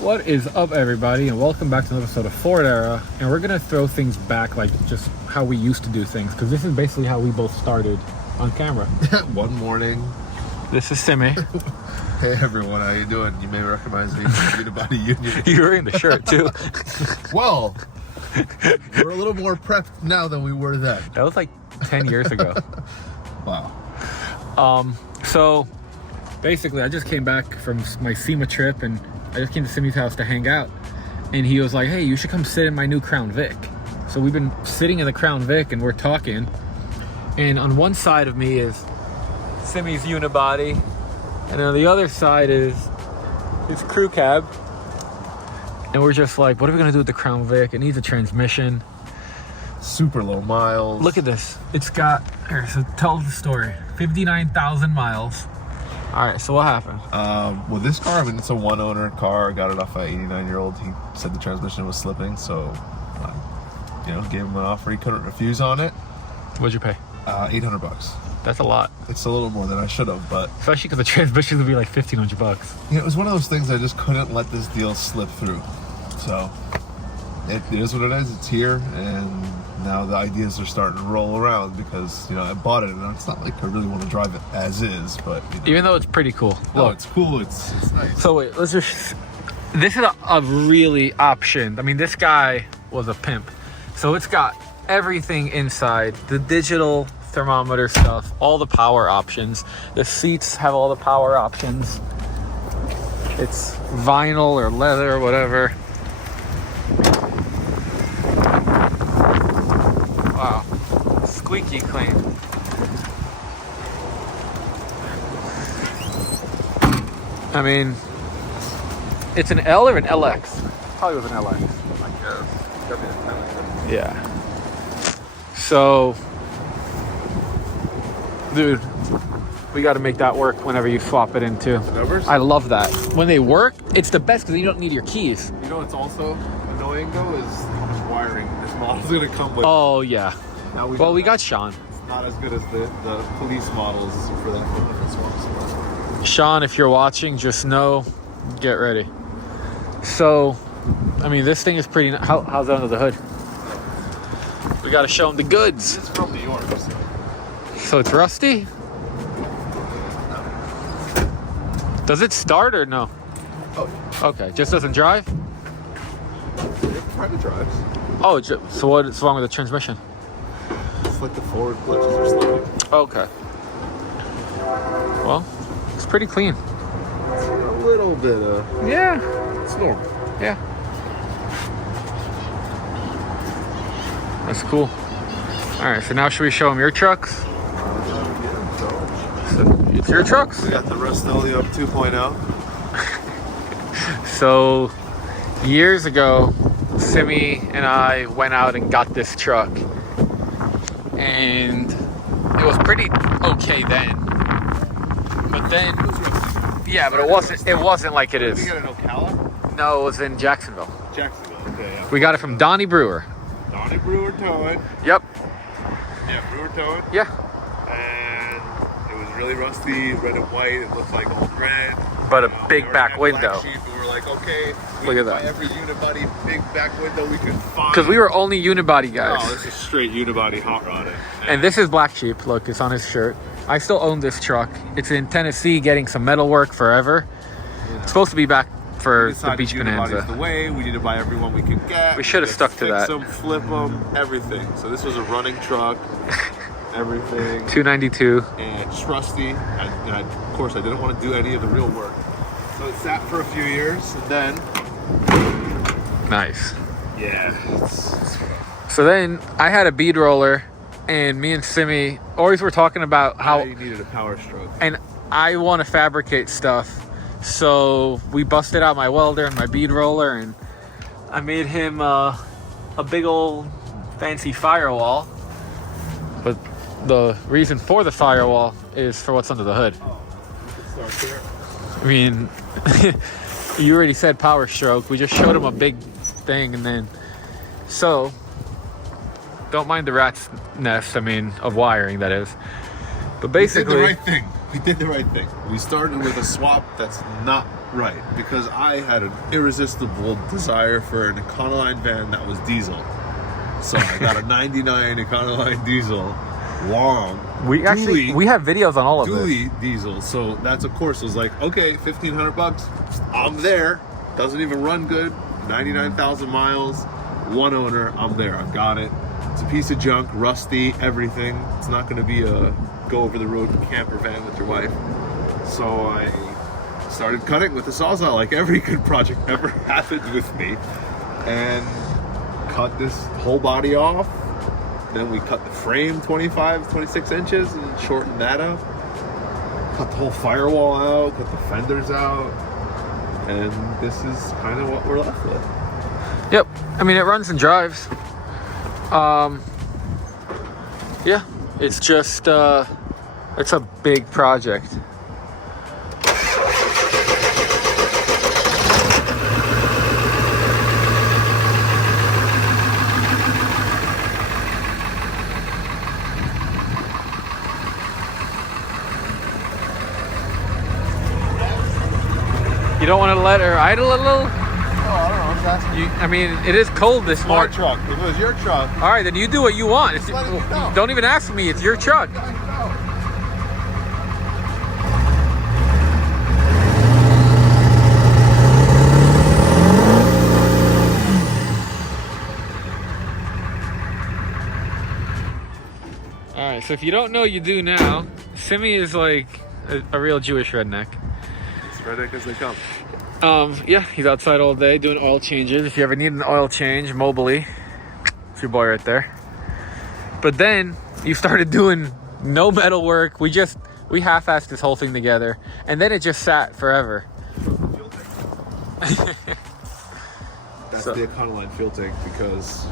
What is up, everybody, and welcome back to another episode of Ford Era. And we're gonna throw things back like just how we used to do things, because this is basically how we both started on camera. One morning. This is Simi. Hey everyone, how you doing? You may recognize me from Unibody Union. You're wearing the shirt too. Well, we're a little more prepped now than we were then. That was like 10 years ago. Wow. So basically, I just came back from my SEMA trip, and I just came to Simi's house to hang out. And he was like, hey, you should come sit in my new Crown Vic. So we've been sitting in the Crown Vic and we're talking. And on one side of me is Simi's unibody, and on the other side is his crew cab. And we're just like, what are we gonna do with the Crown Vic? It needs a transmission. Super low miles. Look at this. It's got, here, so tell the story. 59,000 miles. All right, so what happened? Well, this car, I mean, it's a one-owner car. Got it off an 89-year-old. He said the transmission was slipping, so, gave him an offer he couldn't refuse on it. What'd you pay? $800. That's a lot. It's a little more than I should have, but... Especially because the transmission would be like $1,500. It was one of those things I just couldn't let this deal slip through. So, it is what it is. It's here, and now the ideas are starting to roll around because, I bought it, and it's not like I really want to drive it as is, but... Even though it's pretty cool. No, Look. it's cool. It's nice. So wait, let's just... This is a really option. I mean, this guy was a pimp. So it's got everything inside. The digital thermometer stuff, all the power options. The seats have all the power options. It's vinyl or leather or whatever. Wow, squeaky clean. I mean, it's an L or an LX? Probably was an LX. Yeah. So, dude, we got to make that work whenever you swap it into. The numbers? I love that. When they work, it's the best because you don't need your keys. You know what's also annoying though is how much wiring this model's gonna come with. Oh yeah. Now We got Sean. It's not as good as the police models for that for swaps. Sean, if you're watching, just know, get ready. So, I mean, this thing is pretty. How's under the hood? We got to show them the goods. It's from New York. So it's rusty? Does it start or no? Oh, Okay, just doesn't drive? it kind of drives. Oh, so what's wrong with the transmission? It's like the forward clutches are slipping. Okay. Well, it's pretty clean. It's a little bit Yeah. it's normal. Yeah. That's cool. All right, so now should we show them your trucks? So it's your trucks. We got the Rust-Oleum 2.0. So years ago, Simi and I went out and got this truck, and it was pretty okay then. But then, yeah, but it wasn't like it Did is. we get an Ocala? No, it was in Jacksonville. Jacksonville. Okay. Yeah. We got it from Donnie Brewer. Donnie Brewer towing. Yep. Yeah, Brewer towing. Yeah. And it was really rusty, red and white. It looked like old red. But a They big were back in window. black sheep, and we were like, okay, Look at buy that. every unibody big back window we could find. Because we were only unibody Oh, guys. this is straight unibody hot rodding. And this is Black Sheep. Look, it's on his shirt. I still own this truck. It's in Tennessee getting some metal work forever. It's supposed to be back for the Beach Bonanza. The way we need to buy everyone we could get. We should have stuck to that. Fix them, flip them, everything. So this was a running truck, everything. 292. And just rusty. And of course, I didn't want to do any of the real work. So it sat for a few years, and then... Nice. Yeah. So then I had a bead roller, and me and Simi always were talking about how... you needed a Powerstroke. And I want to fabricate stuff. So we busted out my welder and my bead roller, and I made him a big old fancy firewall. But the reason for the firewall is for what's under the hood. Oh, we could start there. I mean, you already said Powerstroke. We just showed him a big thing, and then... So, don't mind the rat's nest, of wiring, that is. But basically... We did the right thing. We did the right thing. We started with a swap that's not Right, because I had an irresistible desire for an Econoline van that was diesel. So I got a 99 Econoline diesel, long. We have videos on all of this. Dually diesel. So that's, of course, was like, okay, $1,500. I'm there. Doesn't even run good. 99,000 miles. One owner. I'm there. I've got it. It's a piece of junk, rusty, everything. It's not going to be a go over the road camper van with your wife. So I started cutting with the Sawzall like every good project ever happened with me, and cut this whole body off. Then we cut the frame 26 inches and shortened that up. Cut the whole firewall out, cut the fenders out, and this is kind of what we're left with. Yep. I mean, it runs and drives. Yeah, it's just it's a big project. You don't want to let her idle a little? Oh, I don't know. I'm just asking. I mean, it is cold this My morning. truck. If it was your truck. All right, then you do what you want. Just letting you know. Don't even ask me. It's your truck. All right, so if you don't know, you do now. Simi is like a real Jewish redneck. As redneck as they come. Yeah, he's outside all day doing oil changes. If you ever need an oil change, Mobley, it's your boy right there. But then you started doing no metal work. We half-assed this whole thing together, and then it just sat forever. That's the Econoline fuel tank because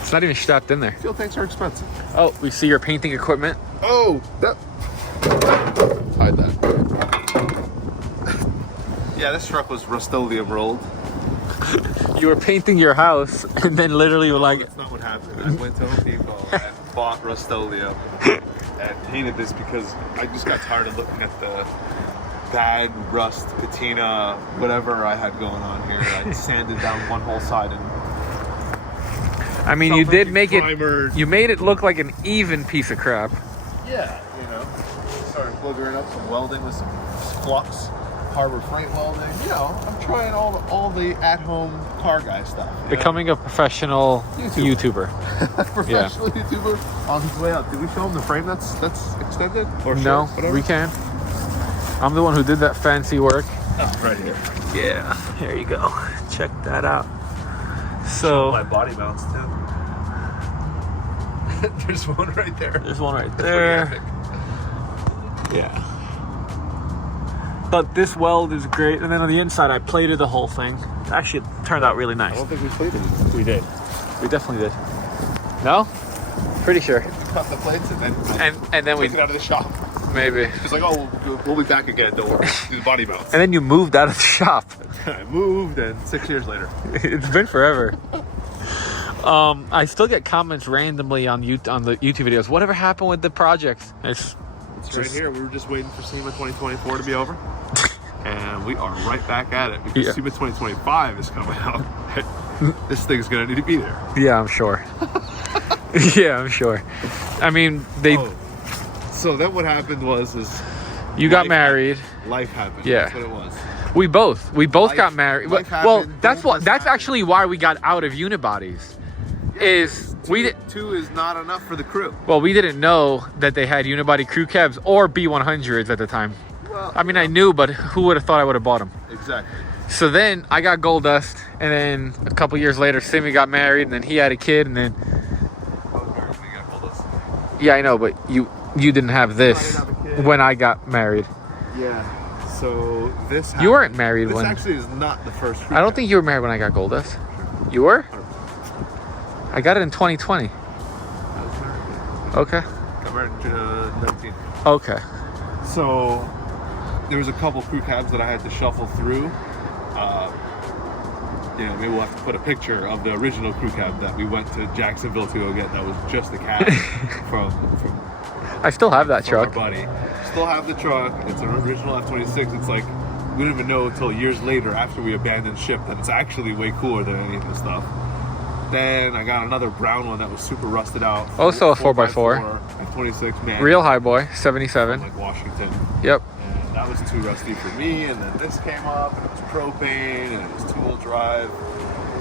It's not even strapped in there. fuel tanks are expensive. Oh, we see your painting equipment. Oh, that. Hide that. Yeah, this truck was Rust-Oleum rolled. You were painting your house, and then literally were like, That's not what happened. I went to Home Depot and bought Rust-Oleum and painted this because I just got tired of looking at the bad rust, patina, whatever I had going on here. I sanded down one whole side and I mean, you did make primered. it, you made it look like an even piece of crap. Yeah, you know, started boogering up some welding with some flux, Harbor Freight welding. You know, I'm trying all the at-home car guy stuff. Becoming a professional YouTuber. Professional YouTuber on his way up. Did we show him the frame that's extended? Or No, short, whatever? we can. I'm the one who did that fancy work. Oh, right here. Yeah, here you go. Check that out. So My body mounts too. There's one right there. there's one right That's there. pretty epic. Yeah. But this weld is great, and then on the inside I plated the whole thing. Actually, it turned out really I nice. don't think we plated it. We did. We definitely did. No? Pretty sure. We cut the plates and then And then we take it out of the shop. maybe. It's like, oh, we'll be back again. Don't worry. Do the body mounts. And then you moved out of the shop. I moved, and 6 years later. It's been forever. I still get comments randomly on the YouTube videos. Whatever happened with the projects? It's Right here. We were just waiting for SEMA 2024 to be over. And we are right back at it because Yeah. SEMA 2025 is coming out. This thing's going to need to be there. Yeah, I'm sure. Yeah, I'm sure. I mean, So then what happened was you got life married. life happened. Yeah. That's what it was. We both Life- got married. life Well, happened, that's business that's happened. actually why we got out of unibodies. Is we did. Two is not enough for the crew. Well, we didn't know that they had unibody crew cabs or B100s at the time. Well, I mean, I knew, but who would have thought I would have bought them? exactly. So then I got Gold Dust, and then a couple years later, Simi got married, and then he had a kid, and then I was married when you got called us. yeah, I know, but you didn't have this I didn't have a kid. when I got married. Yeah. So this happened. You weren't married This when. actually is not the first crew I don't cab. think you were married when I got Gold Dust. You were? I got it in 2020. I was married. Okay. Got married in 19. Okay. So there was a couple crew cabs that I had to shuffle through. Maybe we'll have to put a picture of the original crew cab that we went to Jacksonville to go get. That was just a cab from I still have that from our truck. buddy. Still have the truck. It's an original F26. It's like we didn't even know until years later after we abandoned ship that it's actually way cooler than any of this stuff. Then I got another brown one that was super rusted out. Also a 4x4. At 26, man. Real high boy, 77. From like Washington. Yep. And that was too rusty for me. And then this came up, and it was propane, and it was two-wheel drive.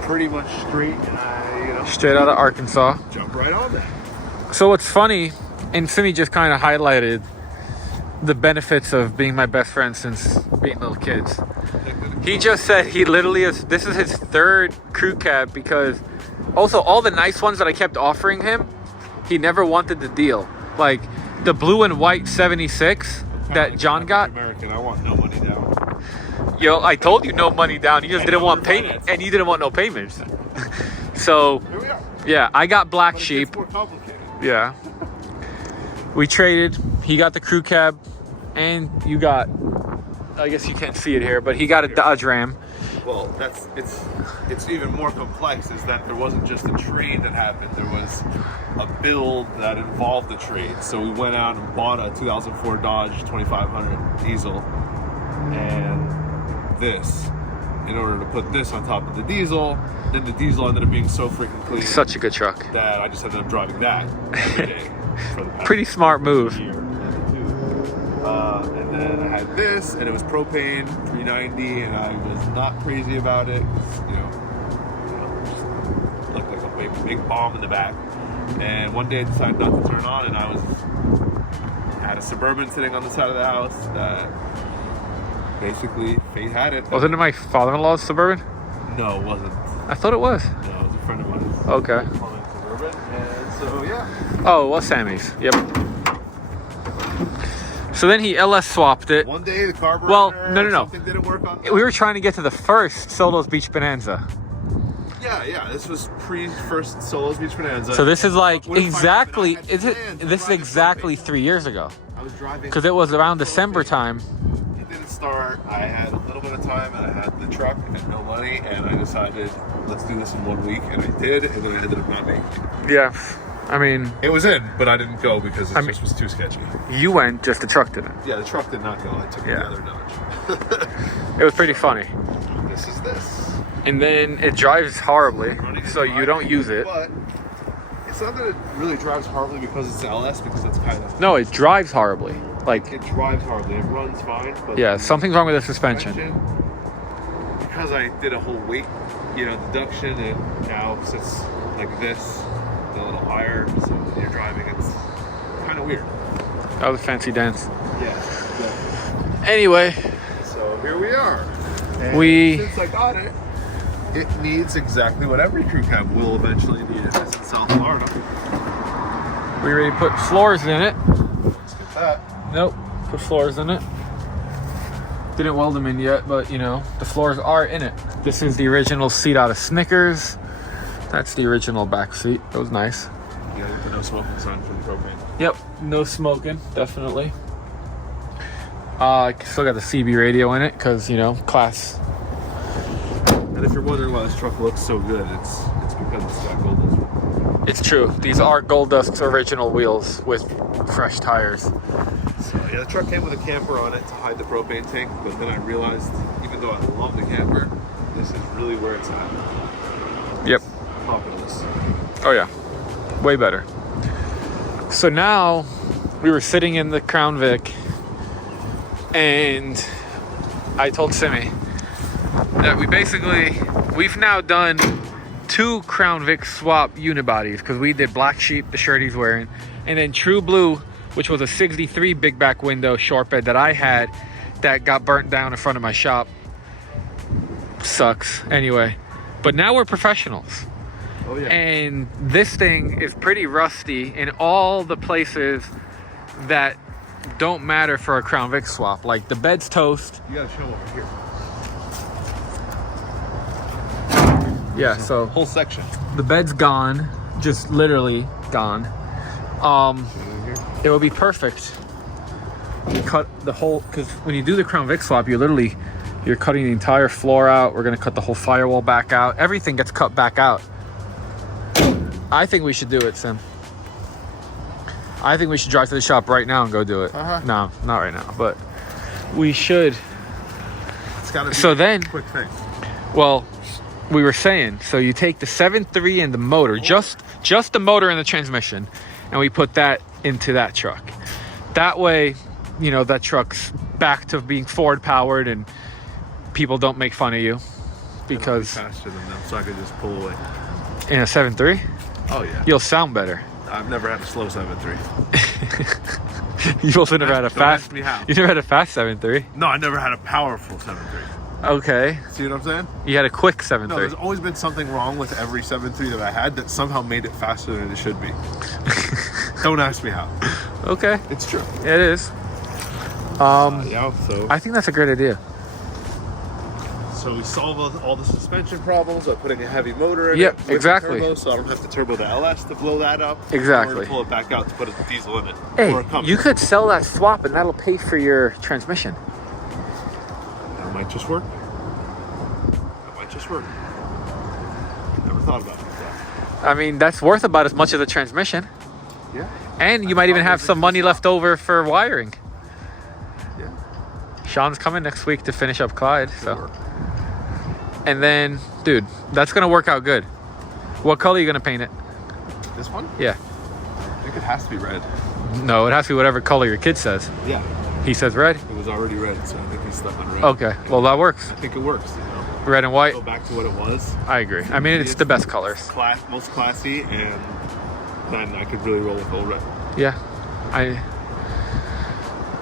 Pretty much straight, and I, straight out of Arkansas. Jump right on that. So what's funny, and Simi just kind of highlighted the benefits of being my best friend since being little kids. He just said he literally this is his third crew cab, because also all the nice ones that I kept offering him, he never wanted the deal. Like the blue and white 76 that John got. American, I want no money down. Yo, I told you no money down. You just didn't want payment, and you didn't want no payments. So Here we are. yeah, I got Black But it Sheep. gets more complicated. Yeah. We traded. He got the crew cab, and you got, I guess you can't see it here, but he got a Dodge Ram. Well, it's even more complex, is that there wasn't just a trade that happened. There was a build that involved the trade. So we went out and bought a 2004 Dodge 2500 diesel, and this, in order to put this on top of the diesel. Then the diesel ended up being so freaking clean. Such a good truck. That I just ended up driving that every day for the past Pretty smart move. year. And then I had this, and it was propane 390, and I was not crazy about it. 'Cause, just looked like a big bomb in the back. And one day I decided not to turn on, and I had a Suburban sitting on the side of the house that basically fate had it. Wasn't it my father-in-law's Suburban? No, it wasn't. I thought it was. No, it was a friend of mine. Okay. Suburban, and so yeah. Oh, it was Sammy's. Yep. So then he LS swapped it. One day the carburetor. Well, no. Something didn't work on. We were trying to get to the first Solo's Beach Bonanza. Yeah. This was pre-first Solo's Beach Bonanza. So this is like What if I- exactly. I had Is it? plans to This is drive it exactly propane. 3 years ago. I was driving. Because it was around December time. It didn't start. I had a little bit of time, and I had the truck and no money, and I decided, let's do this in 1 week, and I did, and then I ended up not making it. Yeah. I mean, It was in, but I didn't go because it I mean- just was too sketchy. you went, just the truck didn't. Yeah, the truck did not go. I took Yeah. the other Dodge. It was pretty funny. This is this. And then it drives horribly, Running so you don't use it. But it's not that it really drives horribly because it's LS, because it's kind of... No, it drives horribly. Like, It drives horribly. It runs fine, but... yeah, something's wrong with the suspension. Because I did a whole weight, deduction, and now sits like this, a little higher, so when you're driving, it's kind of weird. That was a fancy dance. Yeah. Anyway, So here we are. And since I got it, it needs exactly what every crew cab will eventually need if it's in South Florida. we already put floors in it. Let's get that. Nope, put floors in it. Didn't weld them in yet, but the floors are in it. This is the original seat out of Snickers. That's the original back seat. That was nice. You got the no smoking sign for the propane. Yep, no smoking, definitely. Still got the CB radio in it, because, class. And if you're wondering why this truck looks so good, it's because it's got gold dust. It's true. These are Gold Dust's original wheels with fresh tires. So yeah, the truck came with a camper on it to hide the propane tank, but then I realized, even though I love the camper, this is really where it's at. Yep. Top of this. Oh yeah, way better. So now we were sitting in the Crown Vic, and I told Simi that we've now done 2 Crown Vic swap unibodies, because we did Black Sheep, the shirt he's wearing, and then True Blue, which was a 63 big back window short bed that I had that got burnt down in front of my shop. Sucks. Anyway, but now we're professionals. Oh yeah. And this thing is pretty rusty in all the places that don't matter for a Crown Vic swap. Like the bed's toast. You gotta show over here. Yeah, so Whole section. the bed's gone, just literally gone. It would be perfect. You cut the whole, because when you do the Crown Vic swap, you're cutting the entire floor out. We're gonna cut the whole firewall back out. Everything gets cut back out. I think we should do it, Sim. I think we should drive to the shop right now and go do it. Uh-huh. No, not right now, but we should gotta be So then, a quick thing. well, we were saying, so you take the 7.3 and the motor, just the motor and the transmission, and we put that into that truck. That way, you know, that truck's back to being Ford powered and people don't make fun of you because faster than them, so I could just pull away. in a 7.3, Oh yeah. you'll sound better. I've never had a slow 7.3. You also never had a Don't fast. ask me how. You never had a fast 7.3. No, I never had a powerful 7.3. Okay. See what I'm saying? You had a quick No, 7.3. there's always been something wrong with every 7.3 that I had that somehow made it faster than it should be. Don't ask me how. Okay. It's true. It is. Yeah, so I think that's a great idea. we solve all the suspension problems by putting a heavy motor in Yep, it. With the exactly. Turbo, so I don't have to turbo the LS to blow that up. Exactly. Or to pull it back out to put a diesel in it. Hey, or a Cummins. you could sell that swap and that'll pay for your transmission. That might just work. Never thought about it like that. I mean, that's worth about as much as a transmission. Yeah. And you might even have some money left over for wiring. Yeah. Sean's coming next week to finish up Clyde. So, Work. and then, dude, that's gonna work out good. What color are you gonna paint it? This one? Yeah. I think it has to be red. No, it has to be whatever color your kid says. Yeah. He says red. It was already red, so I think he's stuck on red. Okay, well that works. I think it works, you know. Red and white. Go back to what it was. I agree. I mean, it's the best colors. Most classy, and then I could really roll with old red. Yeah.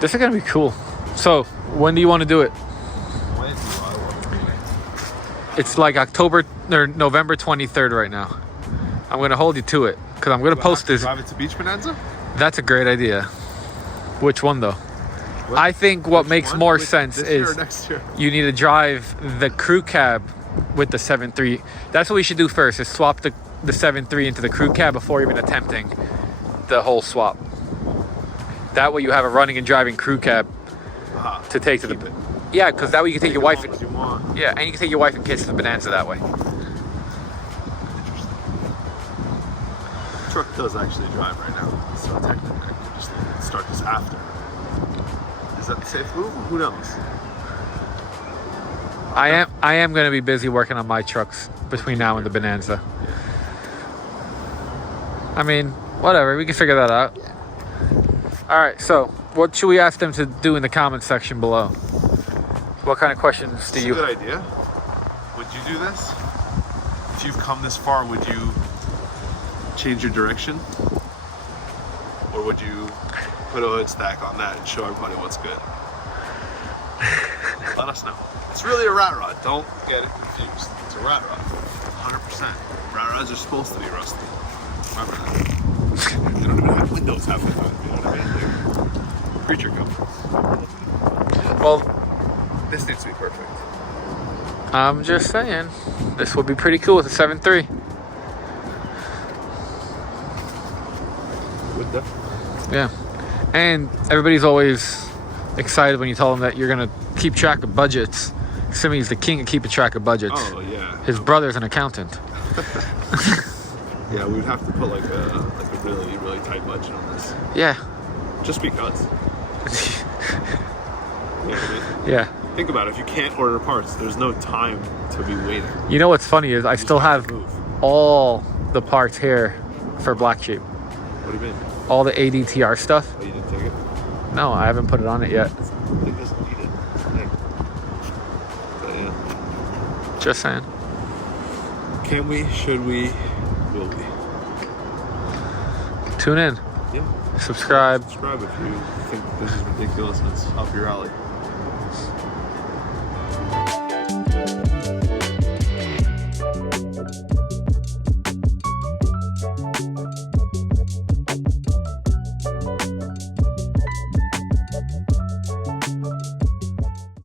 This is gonna be cool. So, when do you want to do it? It's like October or November 23rd right now. I'm gonna hold you to it because I'm gonna post this. Drive it to Beach Bonanza? That's a great idea. Which one though? I think what makes more sense this year or is next year? you need to drive the crew cab with the 7.3. That's what we should do first, is swap the 7.3 into the crew cab before even attempting the whole swap. That way you have a running and driving crew cab to take to the... Keep it. Yeah, because that way you can take your wife... As long as you want. Yeah, and you can take your wife and kids to the Bonanza that way. The truck does actually drive right now, so technically I can just start this after. Is that the safe move? Who knows? I am going to be busy working on my trucks between now and the Bonanza. I mean, whatever, we can figure that out. All right, so what should we ask them to do in the comments section below? What kind of questions do you... That's a good idea. Would you do this? If you've come this far, would you change your direction? Or would you put a hood stack on that and show everybody what's good? Let us know. It's really a rat rod. Don't get it confused. It's a rat rod. 100%. Rat rods are supposed to be rusty. Remember that. They don't even have windows half the time. You know what I mean? They're creature comforts. Well, This needs to be perfect. I'm just saying, this would be pretty cool with a 7.3. Would definitely. Yeah. And everybody's always excited when you tell them that you're going to keep track of budgets. Simi's the king of keeping track of budgets. Oh, yeah. His brother's an accountant. Yeah, we would have to put like a really, really tight budget on this. Yeah. Just because. You know what I mean? Yeah. Think about it. If you can't order parts, there's no time to be waiting. You know what's funny is I still have all the parts here for Black Sheep. What do you mean? All the ADTR stuff. Oh, you didn't take it? No, I haven't put it on it yet. It doesn't need it. Yeah. But, yeah. Just saying. Can we? Should we? Will we? Tune in. Yeah. Subscribe. Subscribe if you think this is ridiculous and it's up your alley.